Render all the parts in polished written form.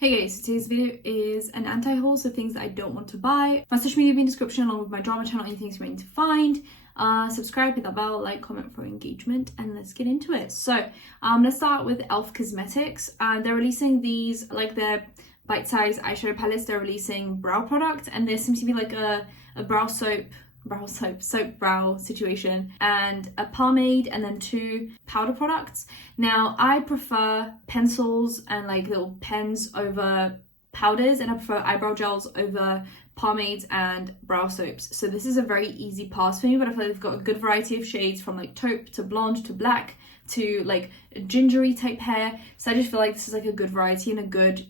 Hey guys, today's video is an anti-haul, so things that I don't want to buy. My social media will be in the description along with my drama channel, anything you're waiting to find. Subscribe, hit that bell, like, comment for engagement, and let's get into it. So let's start with e.l.f. Cosmetics. They're releasing these, like their bite-sized eyeshadow palettes. They're releasing brow products, and there seems to be like a soap brow situation, and a pomade, and then 2 powder products. Now I prefer pencils and like little pens over powders, and I prefer eyebrow gels over pomades and brow soaps. So this is a very easy pass for me, but I feel like they've got a good variety of shades from like taupe to blonde to black to like gingery type hair. So I just feel like this is like a good variety and a good,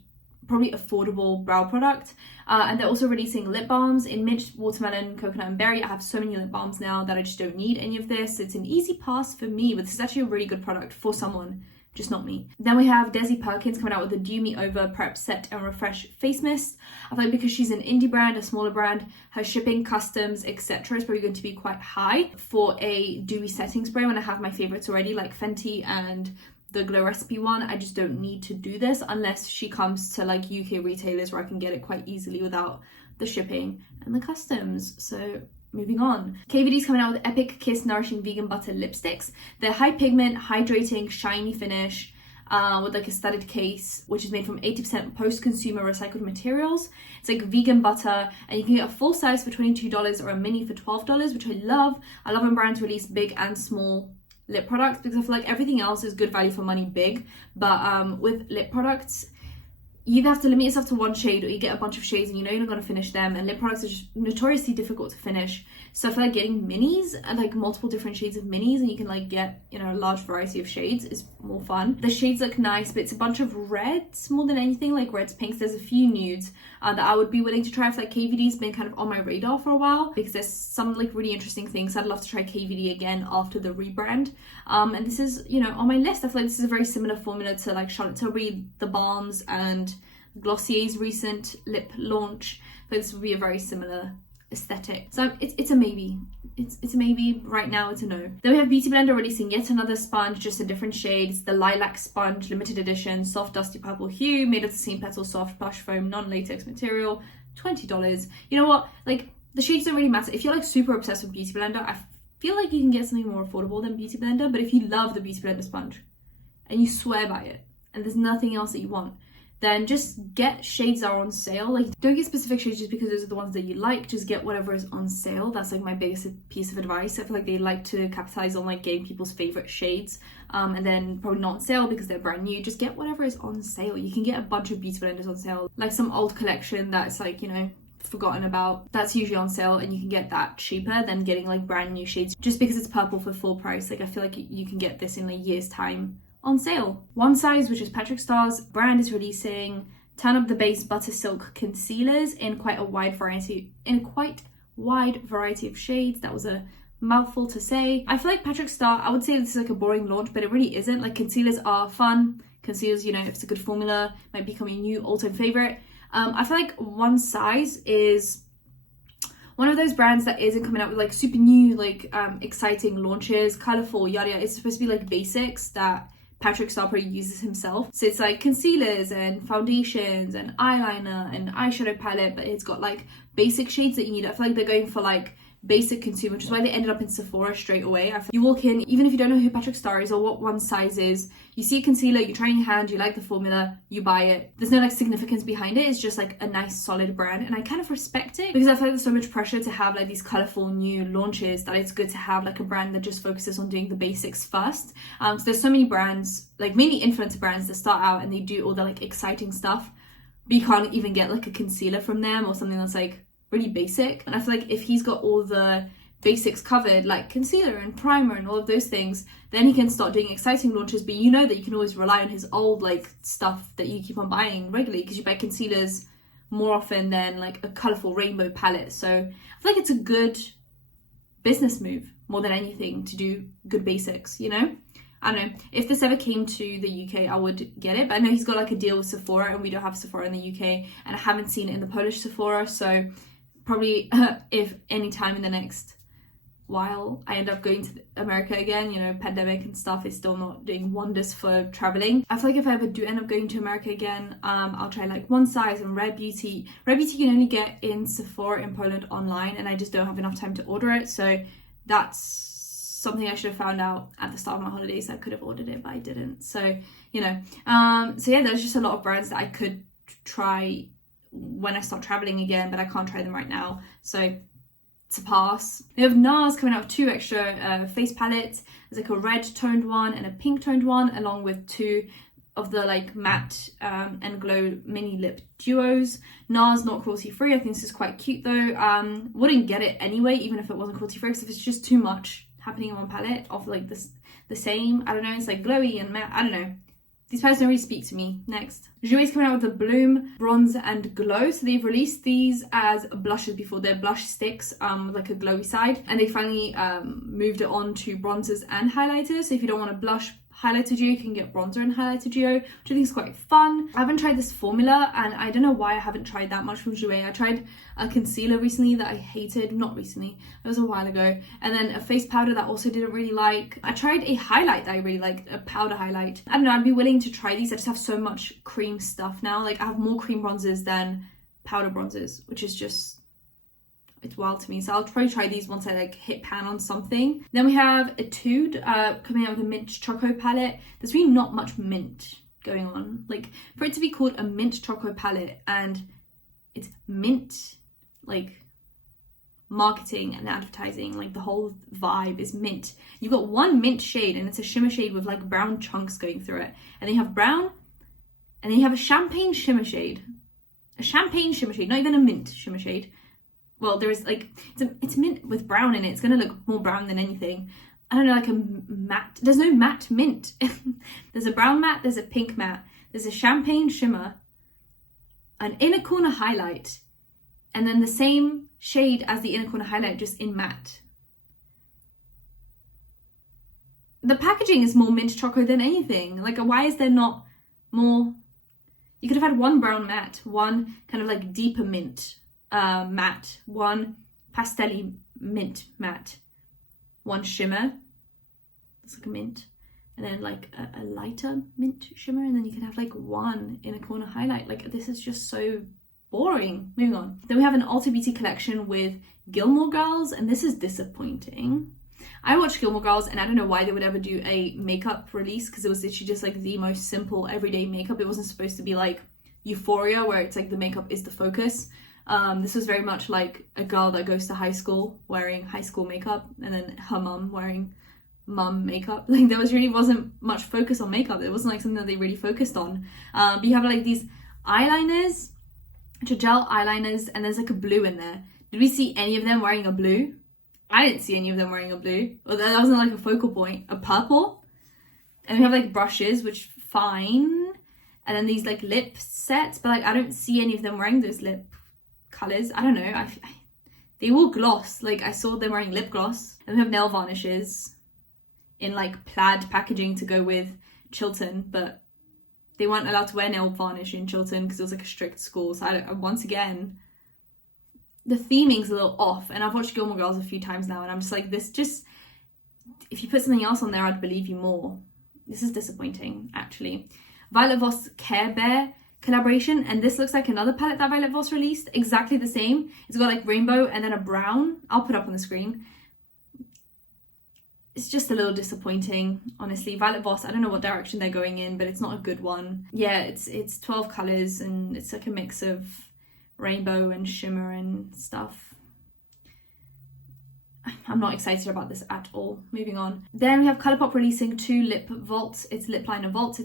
probably affordable brow product. And they're also releasing lip balms in mint, watermelon, coconut, and berry. I have so many lip balms now that I just don't need any of this. It's an easy pass for me, but this is actually a really good product for someone, just not me. Then we have Desi Perkins coming out with the Dew Me Over Prep Set and Refresh Face Mist. I feel like because she's an indie brand, a smaller brand, her shipping, customs, etc. is probably going to be quite high for a dewy setting spray when I have my favorites already, like Fenty and the Glow Recipe one. I just don't need to do this unless she comes to like UK retailers where I can get it quite easily without the shipping and the customs. So moving on. KVD's coming out with Epic Kiss Nourishing Vegan Butter Lipsticks. They're high pigment, hydrating, shiny finish with like a studded case, which is made from 80% post-consumer recycled materials. It's like vegan butter, and you can get a full size for $22 or a mini for $12, which I love. I love when brands release big and small lip products because I feel like everything else is good value for money big, but with lip products you have to limit yourself to one shade, or you get a bunch of shades and you know you're not going to finish them, and lip products are just notoriously difficult to finish. So I feel like getting minis and like multiple different shades of minis, and you can like get, you know, a large variety of shades, is more fun. The shades look nice, but it's a bunch of reds more than anything, like reds, pinks. There's a few nudes that I would be willing to try. I feel like KVD's been kind of on my radar for a while because there's some like really interesting things. I'd love to try KVD again after the rebrand, and this is, you know, on my list. I feel like this is a very similar formula to like Charlotte Tilbury, the balms, and Glossier's recent lip launch. But this would be a very similar aesthetic. So it's a maybe. It's a maybe. Right now it's a no. Then we have Beauty Blender releasing yet another sponge, just a different shade. It's the Lilac Sponge limited edition, soft dusty purple hue, made of the Seam Petal soft blush foam non-latex material, $20. You know what, like the shades don't really matter. If you're like super obsessed with Beauty Blender, I feel like you can get something more affordable than Beauty Blender. But if you love the Beauty Blender sponge and you swear by it and there's nothing else that you want, then just get shades that are on sale. Like, don't get specific shades just because those are the ones that you like. Just get whatever is on sale. That's like my biggest piece of advice. I feel like they like to capitalize on like getting people's favorite shades, and then probably not on sale because they're brand new. Just get whatever is on sale. You can get a bunch of Beauty Blenders on sale, like some old collection that's like, you know, forgotten about. That's usually on sale, and you can get that cheaper than getting like brand new shades just because it's purple for full price. Like, I feel like you can get this in a year's time on sale. One Size, which is Patrick Starr's brand, is releasing Turn Up the Base Butter Silk concealers in quite a wide variety of shades. That was a mouthful to say. I feel like Patrick Starr, I would say this is like a boring launch, but it really isn't. Like, concealers are fun. Concealers, you know, if it's a good formula, might become a new all-time favorite. I feel like One Size is one of those brands that isn't coming out with like super new, like exciting launches, colorful, yada yada. It's supposed to be like basics that Patrick Starr probably uses himself. So it's like concealers and foundations and eyeliner and eyeshadow palette, but it's got like basic shades that you need. I feel like they're going for like basic consumer, which is why they ended up in Sephora straight away. You walk in, even if you don't know who Patrick Starr is or what One Size is, you see a concealer, you try in your hand, you like the formula, you buy it. There's no like significance behind it. It's just like a nice solid brand, and I kind of respect it because I feel like there's so much pressure to have like these colorful new launches that it's good to have like a brand that just focuses on doing the basics first. So there's so many brands, like mainly influencer brands, that start out and they do all the like exciting stuff, but you can't even get like a concealer from them or something that's like really basic. And I feel like if he's got all the basics covered, like concealer and primer and all of those things, then he can start doing exciting launches. But you know that you can always rely on his old like stuff that you keep on buying regularly, because you buy concealers more often than like a colorful rainbow palette. So I feel like it's a good business move more than anything to do good basics, you know? I don't know, if this ever came to the UK, I would get it, but I know he's got like a deal with Sephora, and we don't have Sephora in the UK, and I haven't seen it in the Polish Sephora. So probably if any time in the next while I end up going to America again. You know, pandemic and stuff is still not doing wonders for traveling. I feel like if I ever do end up going to America again, I'll try like One Size and Rare Beauty. Rare Beauty you can only get in Sephora in Poland online, and I just don't have enough time to order it, so that's something I should have found out at the start of my holidays. I could have ordered it, but I didn't. So, you know, so yeah, there's just a lot of brands that I could try when I start traveling again, but I can't try them right now, so it's a pass. We have Nars coming out with 2 extra face palettes. There's like a red toned one and a pink toned one, along with 2 of the like matte and glow mini lip duos. Nars not cruelty free. I think this is quite cute though. Wouldn't get it anyway, even if it wasn't cruelty free, because if it's just too much happening in one palette of like this the same, I don't know, it's like glowy and matte, I don't know. These palettes don't really speak to me. Next, Jouer is coming out with the Bloom Bronze and Glow. So they've released these as blushes before. They're blush sticks with like a glowy side. And they finally moved it on to bronzers and highlighters. So if you don't want a blush highlighter duo, you can get bronzer and highlighter duo, which I think is quite fun. I haven't tried this formula, and I don't know why I haven't tried that much from Jouer. I tried a concealer recently that I hated. Not recently, it was a while ago. And then a face powder that also didn't really like. I tried a highlight that I really liked, a powder highlight. I don't know, I'd be willing to try these. I just have so much cream stuff now. Like I have more cream bronzers than powder bronzers, which is just, it's wild to me. So I'll probably try these once I like hit pan on something. Then we have Etude coming out with a mint choco palette. There's really not much mint going on. Like for it to be called a mint choco palette and it's mint, like marketing and advertising, like the whole vibe is mint. You've got one mint shade and it's a shimmer shade with like brown chunks going through it. And then you have brown, and then you have a champagne shimmer shade. A champagne shimmer shade, not even a mint shimmer shade. Well, there is like, it's mint with brown in it. It's going to look more brown than anything. I don't know, like a matte. There's no matte mint. There's a brown matte, there's a pink matte, there's a champagne shimmer, an inner corner highlight, and then the same shade as the inner corner highlight, just in matte. The packaging is more mint choco than anything. Like, why is there not more? You could have had one brown matte, one kind of like deeper mint matte, one pastel-y mint matte, one shimmer, it's like a mint, and then like a lighter mint shimmer, and then you can have like one inner corner highlight. Like this is just so boring. Moving on. Then we have an Ulta Beauty collection with Gilmore Girls, and this is disappointing. I watched Gilmore Girls and I don't know why they would ever do a makeup release, because it was literally just like the most simple everyday makeup. It wasn't supposed to be like Euphoria where it's like the makeup is the focus. This was very much like a girl that goes to high school wearing high school makeup, and then her mum wearing mum makeup. Like there really wasn't much focus on makeup. It wasn't like something that they really focused on. But you have like these eyeliners, which are gel eyeliners, and there's like a blue in there. Did we see any of them wearing a blue? I didn't see any of them wearing a blue. Well, that wasn't like a focal point. A purple. And we have like brushes, which fine. And then these like lip sets, but like I don't see any of them wearing those lip colors. I don't know. They all gloss. Like I saw them wearing lip gloss. And we have nail varnishes in like plaid packaging to go with Chilton, but they weren't allowed to wear nail varnish in Chilton because it was like a strict school. So once again, the theming's a little off. And I've watched Gilmore Girls a few times now, and I'm just like, this just, if you put something else on there, I'd believe you more. This is disappointing, actually. Violet Voss Care Bear collaboration, and this looks like another palette that Violet Voss released, exactly the same. It's got like rainbow and then a brown. I'll put up on the screen. It's just a little disappointing, honestly. Violet Voss, I don't know what direction they're going in, but it's not a good one. Yeah, it's 12 colors and it's like a mix of rainbow and shimmer and stuff. I'm not excited about this at all. Moving on. Then we have Colourpop releasing 2 lip vaults. It's lip liner vaults.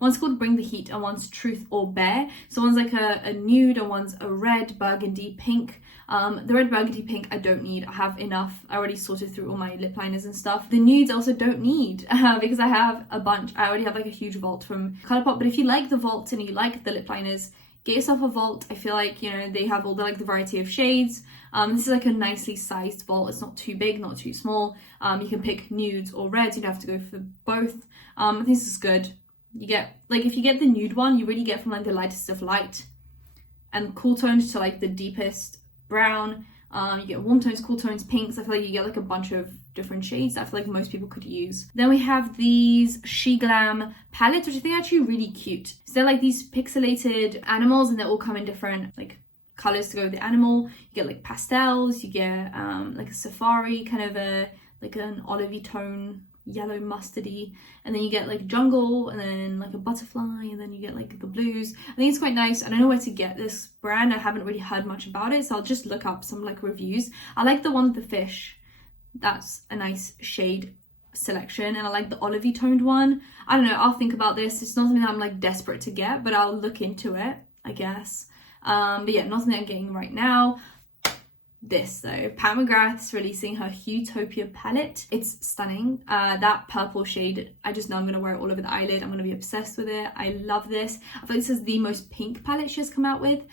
One's called Bring the Heat and one's Truth or Bear. So one's like a nude and one's a red burgundy pink. The red burgundy pink I don't need. I have enough. I already sorted through all my lip liners and stuff. The nudes I also don't need because I have a bunch. I already have like a huge vault from Colourpop. But if you like the vaults and you like the lip liners, get yourself a vault. I feel like, you know, they have all the variety of shades. This is like a nicely sized vault. It's not too big, not too small. You can pick nudes or reds. You don't have to go for both. I think this is good. You get, like, if you get the nude one, you really get from like the lightest of light and cool tones to like the deepest brown. You get warm tones, cool tones, pinks. I feel like you get like a bunch of different shades that I feel like most people could use. Then we have these She Glam palettes, which I think are actually really cute. So they're like these pixelated animals, and they all come in different like colors to go with the animal. You get like pastels, you get like a safari, kind of a like an olivey tone, yellow mustardy, and then you get like jungle, and then like a butterfly, and then you get like the blues. I think it's quite nice. I don't know where to get this brand. I haven't really heard much about it, so I'll just look up some like reviews. I like the one with the fish. That's a nice shade selection, and I like the olivey toned one. I don't know, I'll think about this. It's not something that I'm like desperate to get, but I'll look into it, I guess. But yeah, not something I'm getting right now. This though, Pat McGrath's releasing her Utopia palette. It's stunning. That purple shade, I just know I'm gonna wear it all over the eyelid. I'm gonna be obsessed with it. I love this. I feel like this is the most pink palette she has come out with.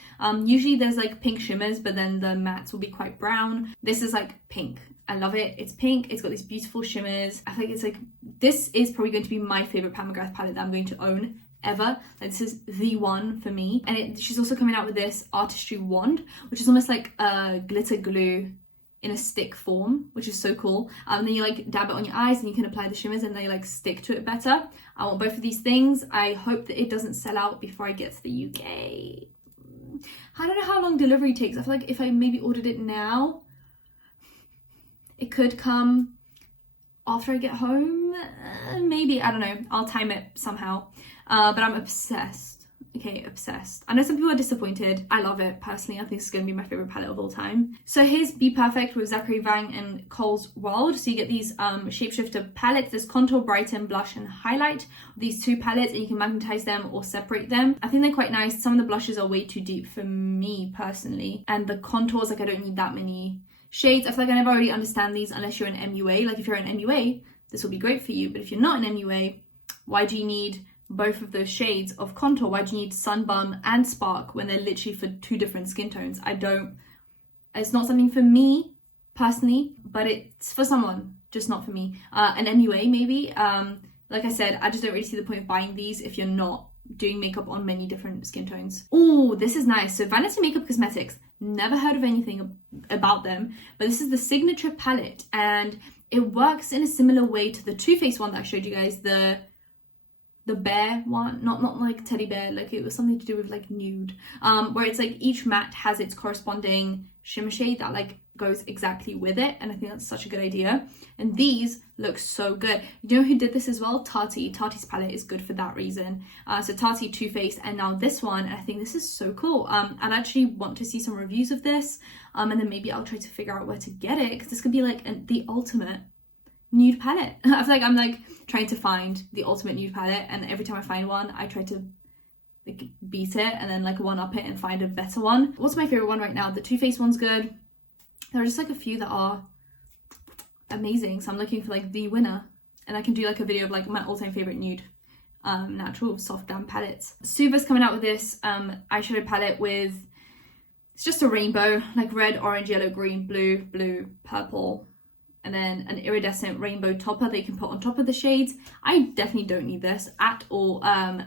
Usually there's like pink shimmers, but then the mattes will be quite brown. This is like pink. I love it. It's pink. It's got these beautiful shimmers. I think it's like, this is probably going to be my favorite Pat McGrath palette that I'm going to own ever. Like, this is the one for me. And she's also coming out with this artistry wand, which is almost like a glitter glue in a stick form, which is so cool. And then you like dab it on your eyes and you can apply the shimmers and they like stick to it better. I want both of these things. I hope that it doesn't sell out before I get to the UK. I don't know how long delivery takes. I feel like if I maybe ordered it now, it could come after I get home. Maybe, I don't know. I'll time it somehow. But I'm obsessed. Okay, obsessed. I know some people are disappointed. I love it personally. I think it's going to be my favorite palette of all time. So here's Be Perfect with Zachary Vang and Cole's World. So you get these shapeshifter palettes. There's contour, brighten, blush, and highlight. These two palettes, and you can magnetize them or separate them. I think they're quite nice. Some of the blushes are way too deep for me personally. And the contours, like I don't need that many shades. I feel like I never really understand these unless you're an MUA. Like if you're an MUA, this will be great for you. But if you're not an MUA, why do you need both of those shades of contour? Why do you need Sunbum and Spark when they're literally for two different skin tones? It's not something for me personally, but it's for someone, just not for me. An MUA maybe. Like I said, I just don't really see the point of buying these if you're not doing makeup on many different skin tones. Oh, this is nice. So Vanity Makeup Cosmetics, never heard of anything about them, but this is the Signature palette, and it works in a similar way to the Too Faced one that I showed you guys, the bear one, not like teddy bear, like it was something to do with like nude, where it's like each matte has its corresponding shimmer shade that like goes exactly with it, and I think that's such a good idea. And these look so good. You know who did this as well? Tati's palette is good for that reason. So Tati, Too Faced, and now this one, and I think this is so cool. I'd actually want to see some reviews of this, and then maybe I'll try to figure out where to get it, because this could be like the ultimate nude palette. I feel like I'm like trying to find the ultimate nude palette, and every time I find one I try to like beat it and then like one up it and find a better one. What's my favorite one right now? The Too Faced one's good. There are just like a few that are amazing, so I'm looking for like the winner, and I can do like a video of like my all-time favorite nude natural soft glam palettes. Suva's coming out with this eyeshadow palette with, it's just a rainbow, like red, orange, yellow, green, blue, purple, and then an iridescent rainbow topper that you can put on top of the shades. I definitely don't need this at all,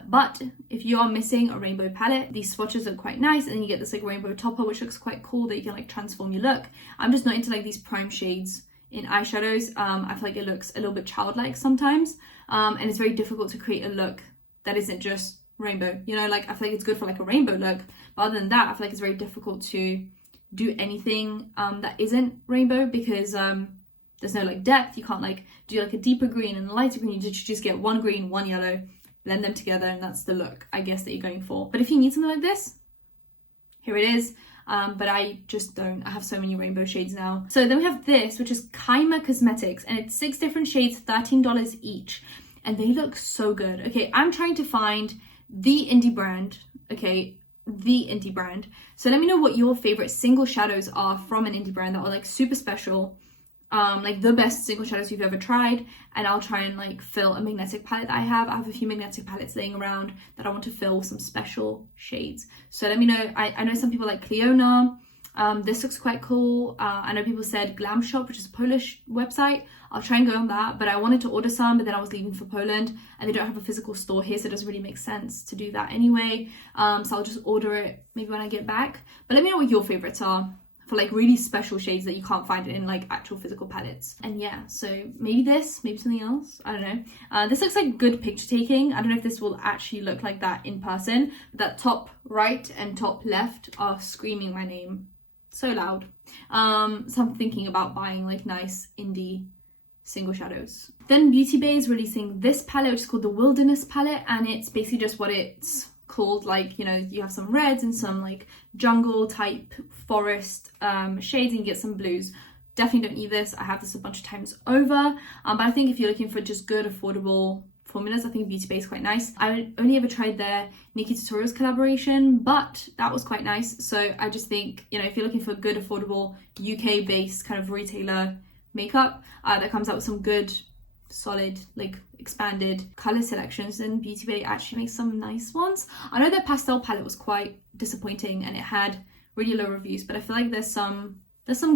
but if you are missing a rainbow palette, these swatches look quite nice, and then you get this like rainbow topper which looks quite cool that you can like transform your look. I'm just not into like these prime shades in eyeshadows. I feel like it looks a little bit childlike sometimes, and it's very difficult to create a look that isn't just rainbow, you know, like I feel like it's good for like a rainbow look, but other than that I feel like it's very difficult to do anything that isn't rainbow, because there's no like depth. You can't like do like a deeper green and a lighter green. You just get one green, one yellow, blend them together, and that's the look I guess that you're going for. But if you need something like this, here it is. But I just don't. I have so many rainbow shades now. So then we have this, which is Kaima Cosmetics, and it's 6 different shades, $13 each, and they look so good. Okay, I'm trying to find the indie brand. Okay, the indie brand. So let me know what your favorite single shadows are from an indie brand that are like super special, like the best single shadows you've ever tried, and I'll try and like fill a magnetic palette that I have. I have a few magnetic palettes laying around that I want to fill with some special shades. So let me know. I know some people like Cleona. This looks quite cool. I know people said Glam Shop, which is a Polish website. I'll try and go on that, but I wanted to order some, but then I was leaving for Poland and they don't have a physical store here, so it doesn't really make sense to do that anyway. So I'll just order it maybe when I get back. But let me know what your favorites are for like really special shades that you can't find in like actual physical palettes. And yeah, so maybe this, maybe something else, I don't know. This looks like good picture taking. I don't know if this will actually look like that in person, but that top right and top left are screaming my name so loud. So I'm thinking about buying like nice indie single shadows. Then Beauty Bay is releasing this palette, which is called the Wilderness palette, and it's basically just what it's called. Like, you know, you have some reds and some like jungle type forest shades, and you get some blues. Definitely don't need this. I have this a bunch of times over, but I think if you're looking for just good affordable formulas, I think Beauty Bay is quite nice. I only ever tried their Nikki Tutorials collaboration, but that was quite nice. So I just think, you know, if you're looking for good affordable UK based kind of retailer makeup that comes out with some good solid like expanded color selections, then Beauty Bay actually makes some nice ones. I know their pastel palette was quite disappointing and it had really low reviews, but I feel like there's some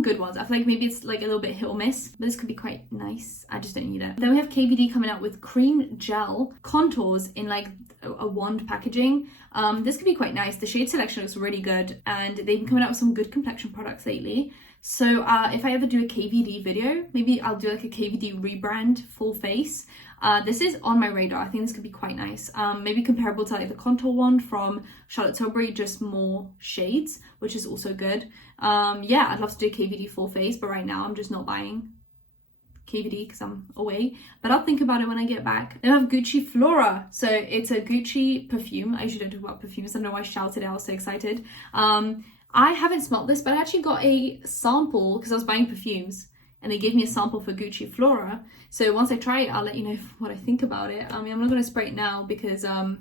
good ones. I feel like maybe it's like a little bit hit or miss, but this could be quite nice. I just don't need it. Then we have KVD coming out with cream gel contours in like a wand packaging. This could be quite nice. The shade selection looks really good, and they've been coming out with some good complexion products lately. So if I ever do a KVD video, maybe I'll do like a KVD rebrand full face. This is on my radar. I think this could be quite nice. Maybe comparable to like the contour wand from Charlotte Tilbury, just more shades, which is also good. Yeah, I'd love to do a KVD full face, but right now I'm just not buying KVD because I'm away, but I'll think about it when I get back. Then I have Gucci Flora. So it's a Gucci perfume. I usually don't talk about perfumes. I don't know why I shouted it. I was so excited. I haven't smelled this, but I actually got a sample because I was buying perfumes and they gave me a sample for Gucci Flora. So once I try it, I'll let you know what I think about it. I mean, I'm not going to spray it now because I've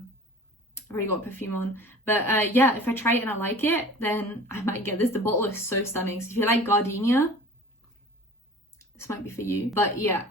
already got perfume on. But yeah, if I try it and I like it, then I might get this. The bottle is so stunning. So if you like gardenia, this might be for you. But yeah,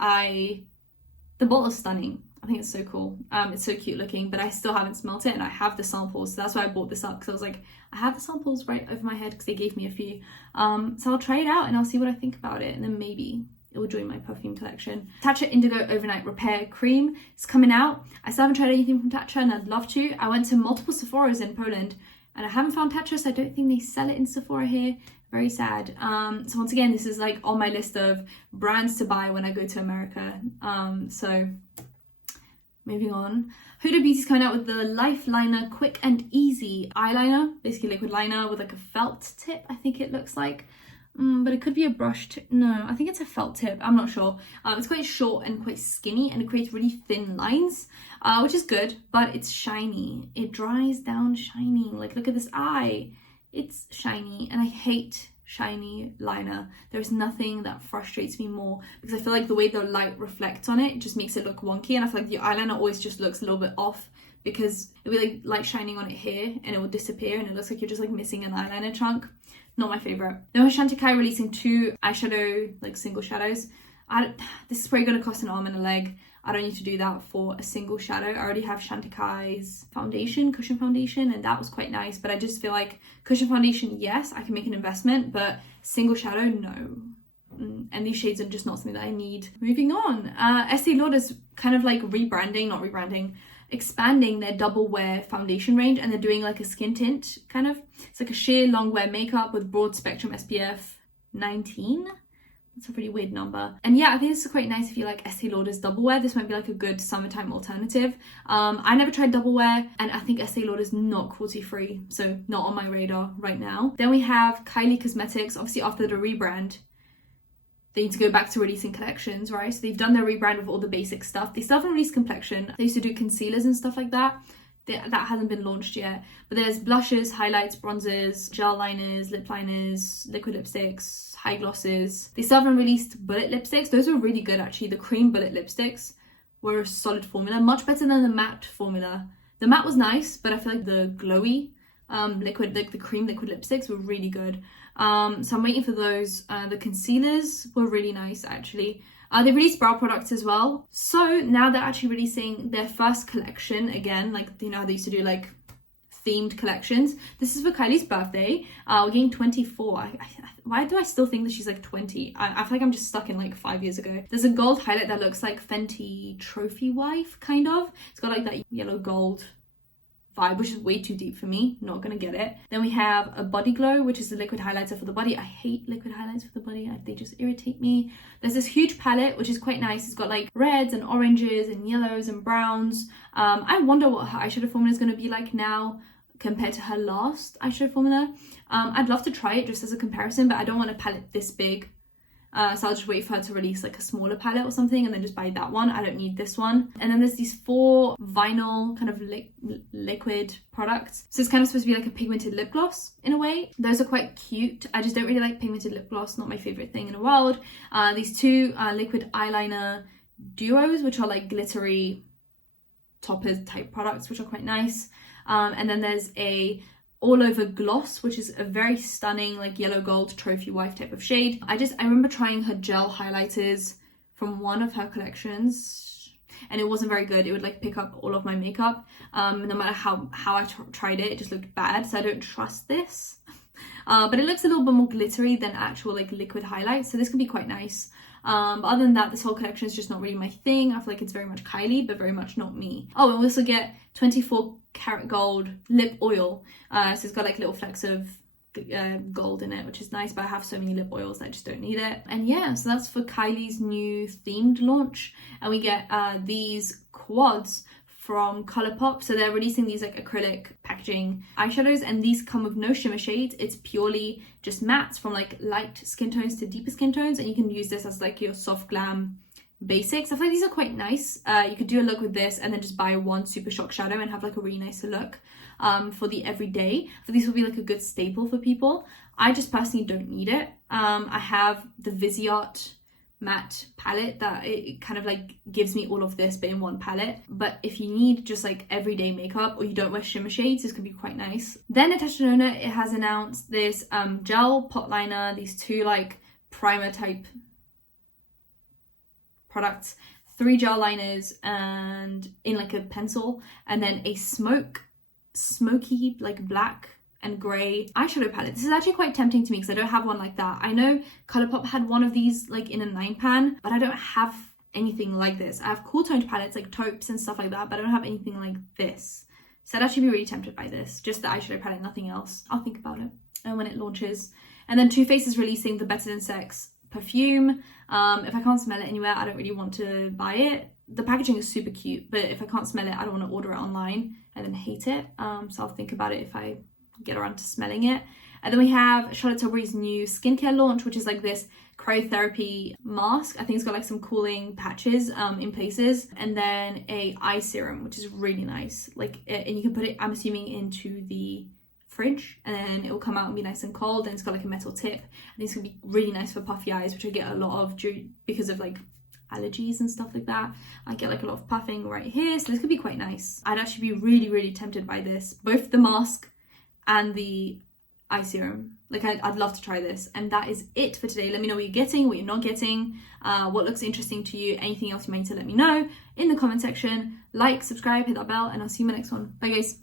the bottle is stunning. I think it's so cool. It's so cute looking, but I still haven't smelt it and I have the samples. So that's why I bought this up, because I was like, I have the samples right over my head because they gave me a few. So I'll try it out and I'll see what I think about it, and then maybe it will join my perfume collection. Tatcha Indigo Overnight Repair Cream is coming out. I still haven't tried anything from Tatcha and I'd love to. I went to multiple Sephoras in Poland and I haven't found Tatcha, so I don't think they sell it in Sephora here. Very sad. So once again, this is like on my list of brands to buy when I go to America. So moving on. Huda Beauty's coming out with the Lifeliner Quick and Easy eyeliner, basically liquid liner with like a felt tip, I think it looks like. But it could be a brush tip. No, I think it's a felt tip. I'm not sure. It's quite short and quite skinny, and it creates really thin lines, which is good, but it's shiny. It dries down shiny. Like, look at this eye. It's shiny, and I hate shiny liner. There's nothing that frustrates me more, because I feel like the way the light reflects on it just makes it look wonky, and I feel like the eyeliner always just looks a little bit off, because it'll be like light shining on it here and it will disappear and it looks like you're just like missing an eyeliner chunk. Not my favorite. Now Shantikai releasing 2 eyeshadow like single shadows. This is probably going to cost an arm and a leg. I don't need to do that for a single shadow. I already have Shantikai's foundation, cushion foundation, and that was quite nice, but I just feel like cushion foundation, yes, I can make an investment, but single shadow, no. And these shades are just not something that I need. Moving on, Estee Lauder's kind of like expanding their double wear foundation range, and they're doing like a skin tint kind of. It's like a sheer long wear makeup with broad spectrum SPF 19. That's a pretty weird number. And yeah, I think this is quite nice if you like Estee Lauder's double wear. This might be like a good summertime alternative. I never tried double wear, and I think Estee Lauder's not cruelty free, so not on my radar right now. Then we have Kylie Cosmetics. Obviously after the rebrand, they need to go back to releasing collections, right? So they've done their rebrand of all the basic stuff. They still haven't released complexion. They used to do concealers and stuff like that. That hasn't been launched yet. But there's blushes, highlights, bronzers, gel liners, lip liners, liquid lipsticks, high glosses. They still haven't released bullet lipsticks. Those were really good actually. The cream bullet lipsticks were a solid formula, much better than the matte formula. The matte was nice, but I feel like the glowy liquid, like the cream liquid lipsticks were really good. So I'm waiting for those. The concealers were really nice actually. They released brow products as well. So now they're actually releasing their first collection again. Like, you know, they used to do like themed collections. This is for Kylie's birthday. We're getting 24. Why do I still think that she's like 20? I feel like I'm just stuck in like 5 years ago. There's a gold highlight that looks like Fenty Trophy Wife, kind of. It's got like that yellow gold vibe, which is way too deep for me, not gonna get it. Then we have a Body Glow, which is a liquid highlighter for the body. I hate liquid highlights for the body, they just irritate me. There's this huge palette, which is quite nice. It's got like reds and oranges and yellows and browns. I wonder what her eyeshadow formula is gonna be like now compared to her last eyeshadow formula. I'd love to try it just as a comparison, but I don't want a palette this big. So I'll just wait for her to release like a smaller palette or something and then just buy that one. I don't need this one. And then there's these 4 vinyl kind of liquid products. So it's kind of supposed to be like a pigmented lip gloss in a way. Those are quite cute. I just don't really like pigmented lip gloss, not my favorite thing in the world. These 2 liquid eyeliner duos, which are like glittery toppers type products, which are quite nice. And then there's a all over gloss, which is a very stunning like yellow gold trophy wife type of shade. I remember trying her gel highlighters from one of her collections and it wasn't very good. It would like pick up all of my makeup. No matter how I tried it, it just looked bad. So I don't trust this. But it looks a little bit more glittery than actual like liquid highlights. So this could be quite nice. But other than that, this whole collection is just not really my thing. I feel like it's very much Kylie, but very much not me. Oh, and we also get 24 karat gold lip oil. So it's got like little flecks of gold in it, which is nice, but I have so many lip oils that I just don't need it. And yeah, so that's for Kylie's new themed launch. And we get these quads from Colourpop. So they're releasing these like acrylic packaging eyeshadows, and these come with no shimmer shades. It's purely just mattes from like light skin tones to deeper skin tones, and you can use this as like your soft glam basics. I feel like these are quite nice. You could do a look with this and then just buy one Super Shock shadow and have like a really nice look for the everyday. So these will be like a good staple for people. I just personally don't need it. I have the Viseart matte palette that it kind of like gives me all of this but in one palette. But if you need just like everyday makeup or you don't wear shimmer shades, this could be quite nice. Then at Tatcha Skincare, it has announced this gel pot liner, these 2 like primer type products, 3 gel liners and in like a pencil, and then a smoky like black and grey eyeshadow palette. This is actually quite tempting to me because I don't have one like that. I know Colourpop had one of these like in a 9-pan, but I don't have anything like this. I have cool toned palettes like taupes and stuff like that, but I don't have anything like this. So I'd actually be really tempted by this. Just the eyeshadow palette, nothing else. I'll think about it when it launches. And then Too Faced is releasing the Better Than Sex perfume. If I can't smell it anywhere, I don't really want to buy it. The packaging is super cute, but if I can't smell it, I don't want to order it online and then hate it. So I'll think about it if I get around to smelling it. And then we have Charlotte Tilbury's new skincare launch, which is like this cryotherapy mask. I think it's got like some cooling patches in places, and then a eye serum, which is really nice. Like, and you can put it, I'm assuming, into the fridge, and then it will come out and be nice and cold. And it's got like a metal tip. I think it's gonna be really nice for puffy eyes, which I get a lot of because of like allergies and stuff like that. I get like a lot of puffing right here, so this could be quite nice. I'd actually be really tempted by this, both the mask and the eye serum. Like I'd love to try this. And that is it for today. Let me know what you're getting, what you're not getting, what looks interesting to you, anything else you might need to let me know in the comment section. Like, subscribe, hit that bell, and I'll see you in my next one. Bye guys.